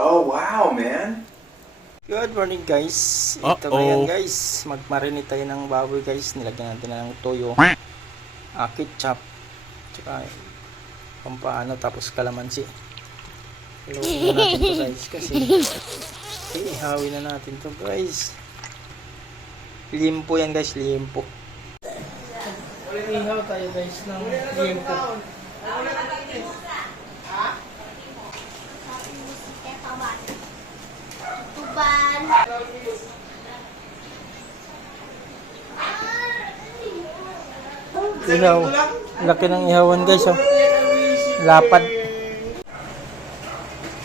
Oh, wow, man. Good morning guys. Ito Uh-oh. ngayon guys. Magmarinate tayo ng baboy guys. Nilagyan natin na ng toyo. Uh, ketchup. Tsaka pampaano tapos kalamansi. Na natin to guys kasi iihawin na natin to guys. Limpo yan guys, limpo. Ihaw tayo guys ng limpo. Ihaw. Laki ng ihawan guys oh. Lapad.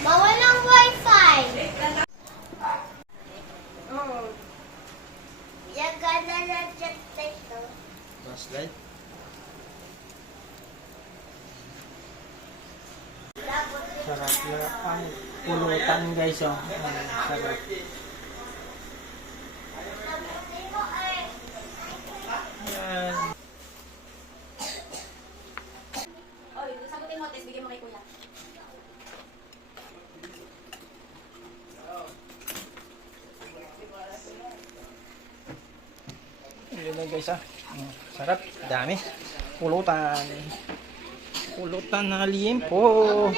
Mawalang wifi. Yan ka na na check dito. Flashlight. Sarap na ang pulutan guys oh. Ang Sarap. Ayan. Oh, test bigyan mo kay kuya. Yun na guys ah. Mm, Sarap. Dami. Pulutan. Pulutan na limpo.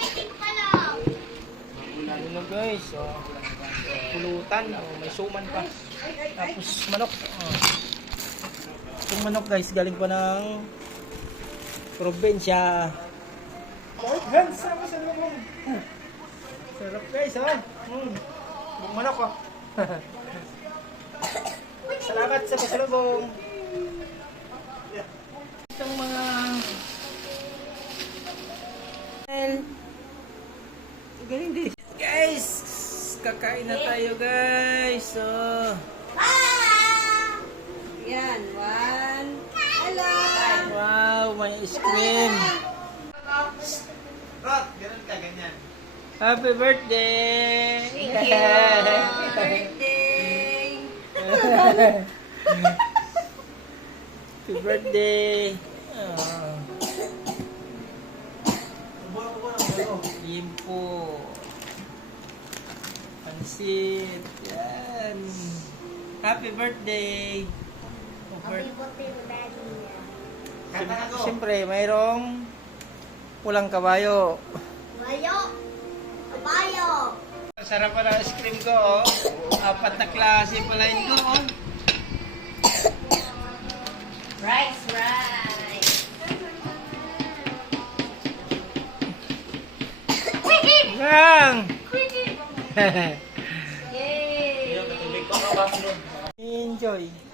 Yun na guys. Oh. Pulutan. Oh, may suman pa. Tapos manok. Oh. Itong manok guys galing pa ng probinsya. Oh, hands sama sa loob. Sarap guys ah. Mm. Yung manok oh. Salamat sa pasalubong. Itong mga Galing din. Guys, kakain na tayo guys. So, Yan, one. Hello! wow, may ice cream. Rot, ganun ka, ganyan. Happy birthday! Thank you! Birthday! Happy birthday! Oh. Limpo. Pansit. Yan. Happy birthday! Happy birthday daddy siyempre, mayroong pulang kabayo. Kabayo. Ang sarap pa ng ice cream ko, oh. Apat na klase pala yun ko, oh. Rice, rice! Gang! Yay! Enjoy.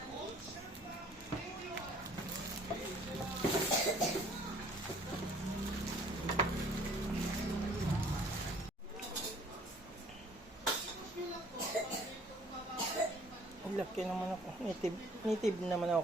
Laki naman ako. Native, native naman ako.